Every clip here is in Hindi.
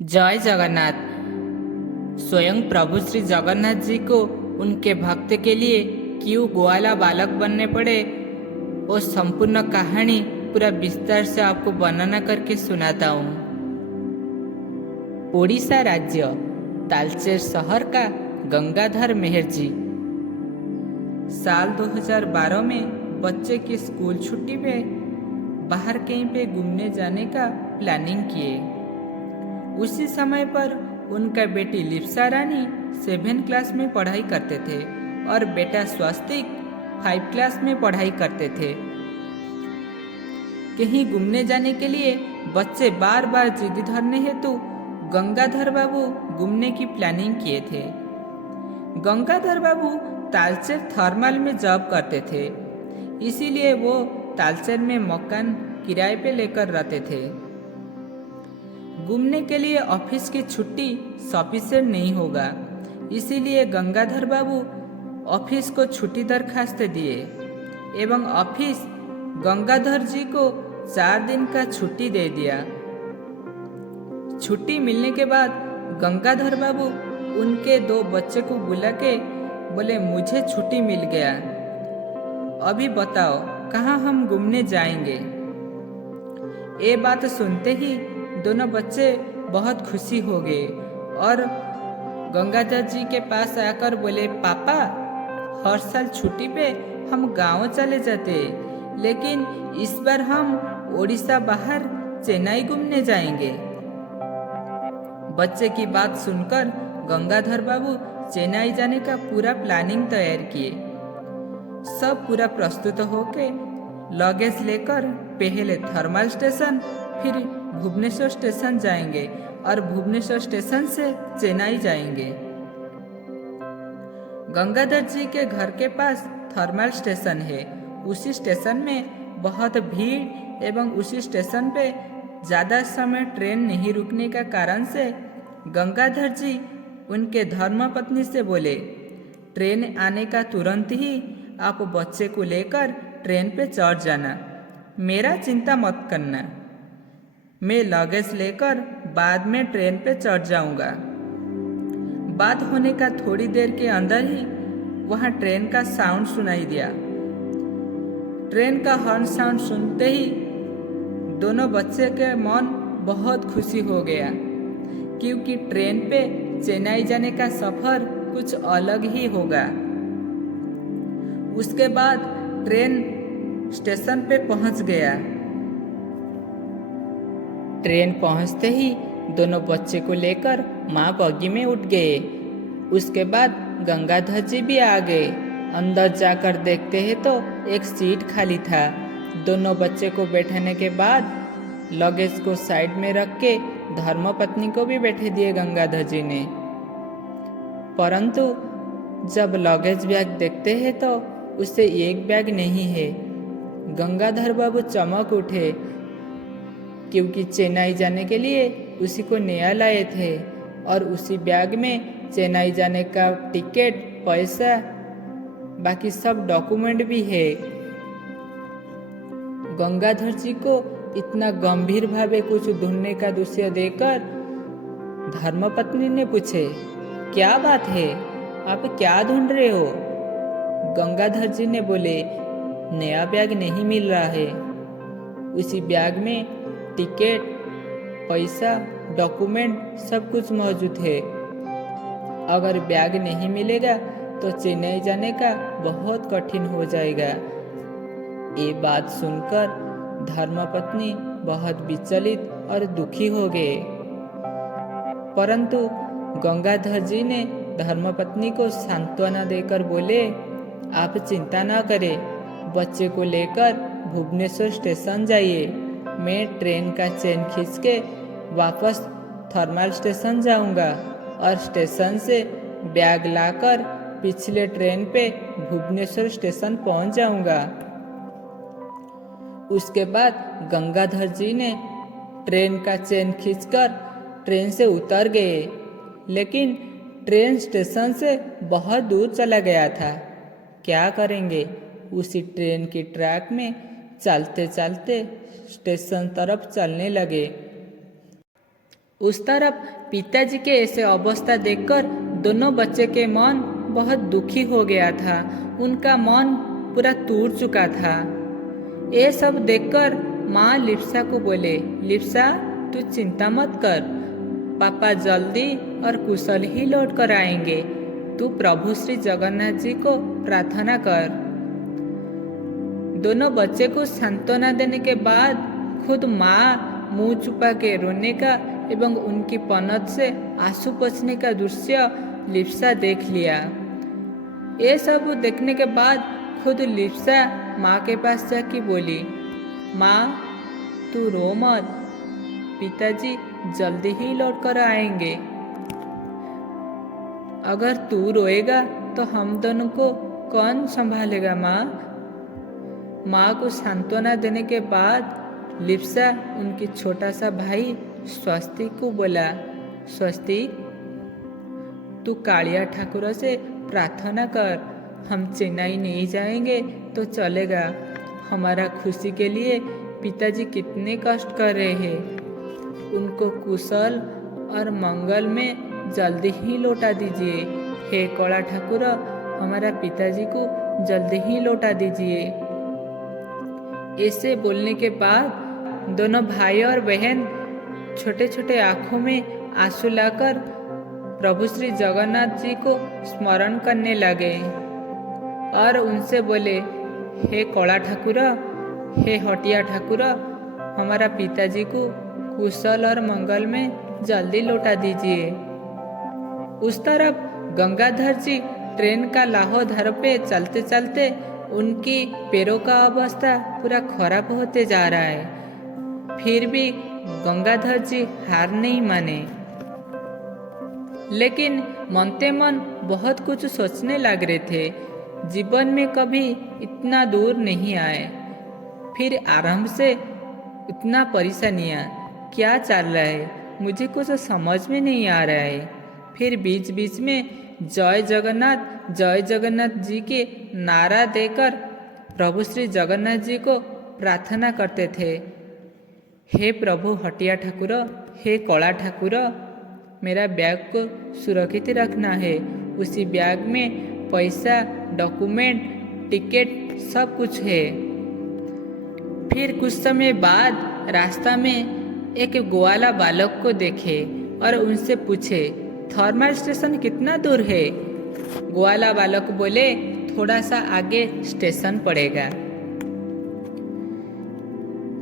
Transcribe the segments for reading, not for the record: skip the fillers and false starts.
जय जगन्नाथ। स्वयं प्रभु श्री जगन्नाथ जी को उनके भक्त के लिए क्यों ग्वाला बालक बनने पड़े, वो संपूर्ण कहानी पूरा विस्तार से आपको वर्णना करके सुनाता हूँ। ओडिशा राज्य तालचेर शहर का गंगाधर मेहर जी साल 2012 में बच्चे की स्कूल छुट्टी में बाहर कहीं पे घूमने जाने का प्लानिंग किए। उसी समय पर उनका बेटी लिप्सा रानी 7 क्लास में पढ़ाई करते थे और बेटा स्वस्तिक 5 क्लास में पढ़ाई करते थे। कहीं घूमने जाने के लिए बच्चे बार बार जिद धरने हेतु गंगाधर बाबू घूमने की प्लानिंग किए थे। गंगाधर बाबू तालचेर थर्मल में जॉब करते थे, इसीलिए वो तालचेर में मकान किराए पे लेकर रहते थे। घूमने के लिए ऑफिस की छुट्टी सफिशिएंट नहीं होगा, इसीलिए गंगाधर बाबू ऑफिस को छुट्टी दरखास्त दिए एवं ऑफिस गंगाधर जी को 4 दिन का छुट्टी दे दिया। छुट्टी मिलने के बाद गंगाधर बाबू उनके 2 बच्चे को बुला के बोले, मुझे छुट्टी मिल गया, अभी बताओ कहाँ हम घूमने जाएंगे। ये बात सुनते ही दोनों बच्चे बहुत खुशी हो गए और गंगाधर जी के पास आकर बोले, पापा हर साल छुट्टी पे हम गांव चले जाते, लेकिन इस बार हम ओडिशा बाहर चेन्नई घूमने जाएंगे। बच्चे की बात सुनकर गंगाधर बाबू चेन्नई जाने का पूरा प्लानिंग तैयार किए। सब पूरा प्रस्तुत होके लगेज लेकर पहले थर्मल स्टेशन, फिर भुवनेश्वर स्टेशन जाएंगे और भुवनेश्वर स्टेशन से चेन्नई जाएंगे। गंगाधर जी के घर के पास थर्मल स्टेशन है। उसी स्टेशन में बहुत भीड़ एवं उसी स्टेशन पे ज़्यादा समय ट्रेन नहीं रुकने का कारण से गंगाधर जी उनके धर्मपत्नी से बोले, ट्रेन आने का तुरंत ही आप बच्चे को लेकर ट्रेन पे चढ़ जाना, मेरा चिंता मत करना, मैं लगेज लेकर बाद में ट्रेन पे चढ़ जाऊंगा। बात होने का थोड़ी देर के अंदर ही वहां ट्रेन का साउंड सुनाई दिया। ट्रेन का हॉर्न साउंड सुनते ही दोनों बच्चे के मन बहुत खुशी हो गया, क्योंकि ट्रेन पे चेन्नई जाने का सफर कुछ अलग ही होगा। उसके बाद ट्रेन स्टेशन पे पहुंच गया। ट्रेन पहुंचते ही दोनों बच्चे को लेकर माँ बग्गी में उठ गए। उसके बाद गंगाधर जी भी आ गए। अंदर जाकर देखते हैं तो एक सीट खाली था। दोनों बच्चे को बैठाने के बाद लगेज को साइड में रख के धर्मपत्नी को भी बैठे दिए गंगाधर जी ने। परंतु जब लगेज बैग देखते हैं तो उससे एक बैग नहीं है। गंगाधर बाबू चमक उठे, क्योंकि चेन्नई जाने के लिए उसी को नया लाए थे और उसी बैग में चेन्नई जाने का टिकट, पैसा, बाकी सब डॉक्यूमेंट भी है। गंगाधर जी को इतना गंभीर भावे कुछ ढूंढने का दृश्य देखकर धर्मपत्नी ने पूछे, क्या बात है, आप क्या ढूंढ रहे हो? गंगाधर जी ने बोले, नया बैग नहीं मिल रहा है, उसी बैग में टिकट, पैसा, डॉक्यूमेंट सब कुछ मौजूद है। अगर बैग नहीं मिलेगा तो चेन्नई जाने का बहुत कठिन हो जाएगा। ये बात सुनकर धर्मपत्नी बहुत विचलित और दुखी हो गए। परंतु गंगाधर जी ने धर्मपत्नी को सांत्वना देकर बोले, आप चिंता ना करें, बच्चे को लेकर भुवनेश्वर स्टेशन जाइए, मैं ट्रेन का चेन खींच के वापस थर्मल स्टेशन जाऊंगा और स्टेशन से बैग लाकर पिछले ट्रेन पे भुवनेश्वर स्टेशन पहुंच जाऊंगा। उसके बाद गंगाधर जी ने ट्रेन का चेन खींचकर ट्रेन से उतर गए, लेकिन ट्रेन स्टेशन से बहुत दूर चला गया था। क्या करेंगे? उसी ट्रेन की ट्रैक में चलते चलते स्टेशन तरफ चलने लगे। उस तरफ पिताजी के ऐसे अवस्था देखकर दोनों बच्चे के मन बहुत दुखी हो गया था। उनका मन पूरा टूट चुका था। ये सब देखकर माँ लिप्सा को बोले, लिप्सा तू चिंता मत कर, पापा जल्दी और कुशल ही लौट कर आएंगे। तू प्रभु श्री जगन्नाथ जी को प्रार्थना कर। दोनों बच्चे को सांत्वना देने के बाद खुद माँ मुंह छुपा के रोने का एवं उनकी पनत से आंसू पोंछने का दृश्य लिप्सा देख लिया। ये सब देखने के बाद खुद लिप्सा माँ के पास जाके बोली, माँ तू रो मत, पिताजी जल्दी ही लौट कर आएंगे। अगर तू रोएगा तो हम दोनों को कौन संभालेगा माँ। माँ को सांत्वना देने के बाद लिप्सा उनकी छोटा सा भाई स्वस्तिक को बोला, स्वस्तिक तू कालिया ठाकुर से प्रार्थना कर, हम चेन्नई नहीं जाएंगे तो चलेगा। हमारा खुशी के लिए पिताजी कितने कष्ट कर रहे हैं, उनको कुशल और मंगल में जल्दी ही लौटा दीजिए। हे कला ठाकुर, हमारा पिताजी को जल्दी ही लौटा दीजिए। ऐसे बोलने के बाद दोनों भाई और बहन छोटे छोटे आँखों में आंसू लाकर प्रभु श्री जगन्नाथ जी को स्मरण करने लगे और उनसे बोले, हे कला ठाकुर, हे हटिया ठाकुर, हमारा पिताजी को कुशल और मंगल में जल्दी लौटा दीजिए। उस तरफ गंगाधर जी ट्रेन का लाहौर पे चलते चलते उनकी पैरों का अवस्था पूरा खराब होते जा रहा है। फिर भी गंगाधर जी हार नहीं माने, लेकिन मनते मन बहुत कुछ सोचने लग रहे थे। जीवन में कभी इतना दूर नहीं आए, फिर आरंभ से इतना परेशानियाँ, क्या चल रहा है मुझे कुछ समझ में नहीं आ रहा है। फिर बीच बीच में जय जगन्नाथ जी के नारा देकर प्रभु श्री जगन्नाथ जी को प्रार्थना करते थे, हे प्रभु हटिया ठाकुर, हे कला ठाकुर, मेरा बैग को सुरक्षित रखना है। उसी बैग में पैसा, डॉक्यूमेंट, टिकट सब कुछ है। फिर कुछ समय बाद रास्ता में एक ग्वाला बालक को देखे और उनसे पूछे, थर्मल स्टेशन कितना दूर है। ग्वाला बालक बोले, थोड़ा सा आगे स्टेशन पड़ेगा।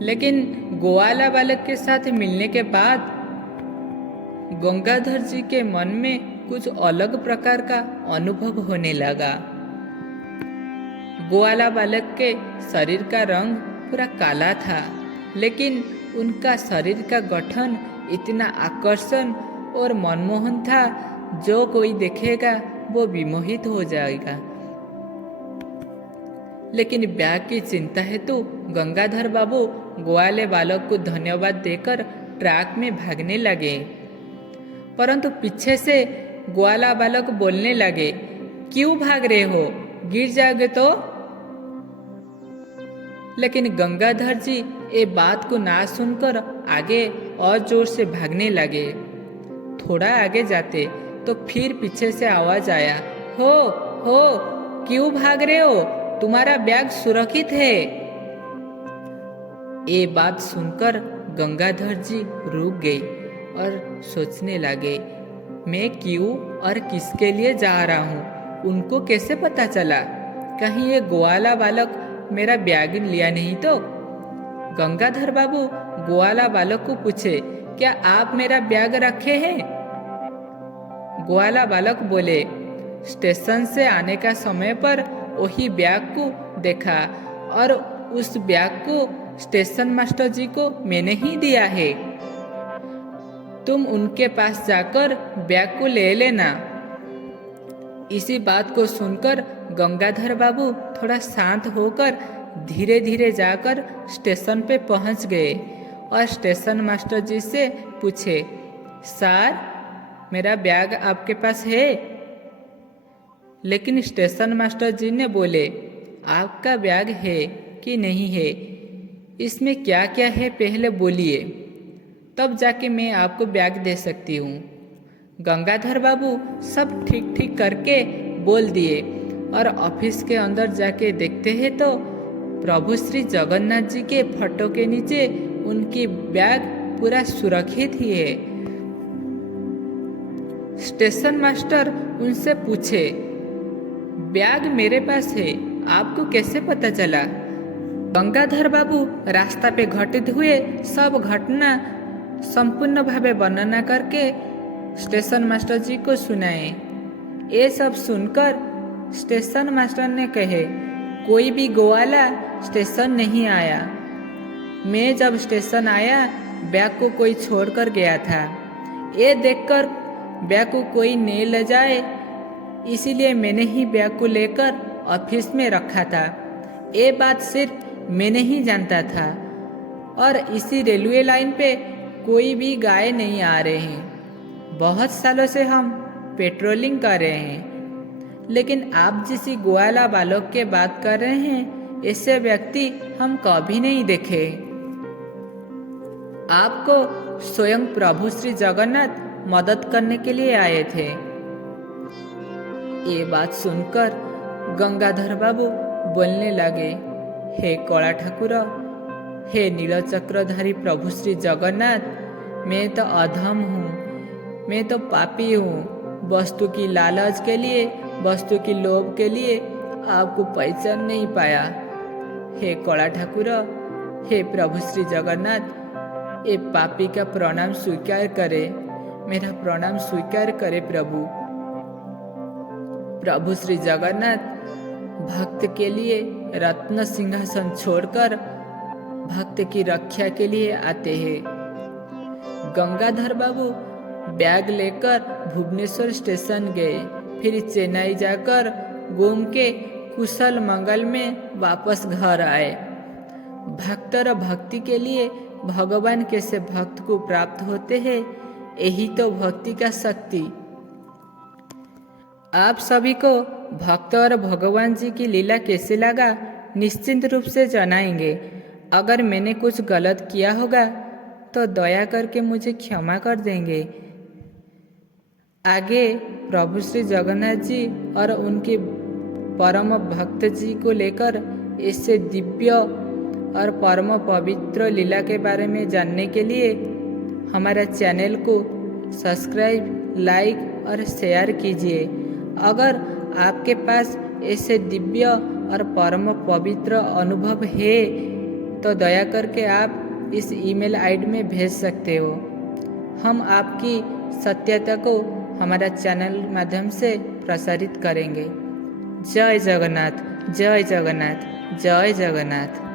लेकिन ग्वाला बालक के साथ मिलने के बाद गंगाधर जी के मन में कुछ अलग प्रकार का अनुभव होने लगा। ग्वाला बालक के शरीर का रंग पूरा काला था, लेकिन उनका शरीर का गठन इतना आकर्षण और मनमोहन था, जो कोई देखेगा वो विमोहित हो जाएगा। लेकिन बैग की चिंता हेतु गंगाधर बाबू ग्वाले बालक को धन्यवाद देकर ट्रैक में भागने लगे, परंतु पीछे से ग्वाला बालक बोलने लगे, क्यों भाग रहे हो, गिर जाओगे तो। लेकिन गंगाधर जी ये बात को ना सुनकर आगे और जोर से भागने लगे। थोड़ा आगे जाते तो फिर पीछे से आवाज आया, हो क्यों भाग रहे हो, तुम्हारा बैग सुरक्षित है। ये बात सुनकर गंगाधर जी रुक गई और सोचने लगे, मैं क्यों और किसके लिए जा रहा हूँ, उनको कैसे पता चला, कहीं ये ग्वाला बालक मेरा बैग लिया नहीं तो। गंगाधर बाबू ग्वाला बालक को पूछे, क्या आप मेरा बैग रखे हैं। ग्वाला बालक बोले, स्टेशन से आने का समय पर वही बैग को देखा और उस बैग को स्टेशन मास्टर जी को मैंने ही दिया है, तुम उनके पास जाकर बैग को ले लेना। इसी बात को सुनकर गंगाधर बाबू थोड़ा शांत होकर धीरे धीरे जाकर स्टेशन पे पहुंच गए और स्टेशन मास्टर जी से पूछे, सर मेरा बैग आपके पास है। लेकिन स्टेशन मास्टर जी ने बोले, आपका बैग है कि नहीं है, इसमें क्या क्या है पहले बोलिए। तब जाके मैं आपको बैग दे सकती हूँ। गंगाधर बाबू सब ठीक ठीक करके बोल दिए और ऑफिस के अंदर जाके देखते हैं तो प्रभु श्री जगन्नाथ जी के फोटो के नीचे उनकी बैग पूरा सुरक्षित ही है। स्टेशन मास्टर उनसे पूछे, बैग मेरे पास है, आपको कैसे पता चला? गंगाधर बाबू रास्ता पे घटित हुए सब घटना संपूर्ण भावे वर्णना करके स्टेशन मास्टर जी को सुनाए। ये सब सुनकर स्टेशन मास्टर ने कहे, कोई भी गोवाला स्टेशन नहीं आया। मैं जब स्टेशन आया बैग को कोई छोड़कर गया था। ये देखकर बैग को कोई नहीं ले जाए इसीलिए मैंने ही बैग को लेकर ऑफिस में रखा था। ये बात सिर्फ मैं नहीं जानता था और इसी रेलवे लाइन पे कोई भी गाय नहीं आ रहे हैं। बहुत सालों से हम पेट्रोलिंग कर रहे हैं, लेकिन आप जिस ग्वाला बालक के बात कर रहे हैं ऐसे व्यक्ति हम कभी नहीं देखे। आपको स्वयं प्रभु श्री जगन्नाथ मदद करने के लिए आए थे। ये बात सुनकर गंगाधर बाबू बोलने लगे, हे कला ठाकुर, हे नीलचक्रधारी प्रभु श्री जगन्नाथ, मैं तो अधम हूँ, मैं तो पापी हूँ। वस्तु की लालच के लिए, वस्तु की लोभ के लिए आपको पहचान नहीं पाया। हे कला ठाकुर, हे प्रभु श्री जगन्नाथ, ये पापी का प्रणाम स्वीकार करे, मेरा प्रणाम स्वीकार करे प्रभु। प्रभु श्री जगन्नाथ भक्त के लिए रत्न सिंहासन छोड़कर भक्त की रक्षा के लिए आते हैं। गंगाधर बाबू बैग लेकर भुवनेश्वर स्टेशन गए, फिर चेन्नई जाकर घूम के कुशल मंगल में वापस घर आए। भक्त और भक्ति के लिए भगवान कैसे भक्त को प्राप्त होते हैं, यही तो भक्ति का शक्ति। आप सभी को भक्त और भगवान जी की लीला कैसे लगा निश्चिंत रूप से जनाएंगे। अगर मैंने कुछ गलत किया होगा तो दया करके मुझे क्षमा कर देंगे। आगे प्रभु श्री जगन्नाथ जी और उनके परम भक्त जी को लेकर इससे दिव्य और परम पवित्र लीला के बारे में जानने के लिए हमारा चैनल को सब्सक्राइब, लाइक और शेयर कीजिए। अगर आपके पास ऐसे दिव्य और परम पवित्र अनुभव है तो दया करके आप इस ईमेल आईडी में भेज सकते हो। हम आपकी सत्यता को हमारा चैनल माध्यम से प्रसारित करेंगे। जय जगन्नाथ, जय जगन्नाथ, जय जगन्नाथ।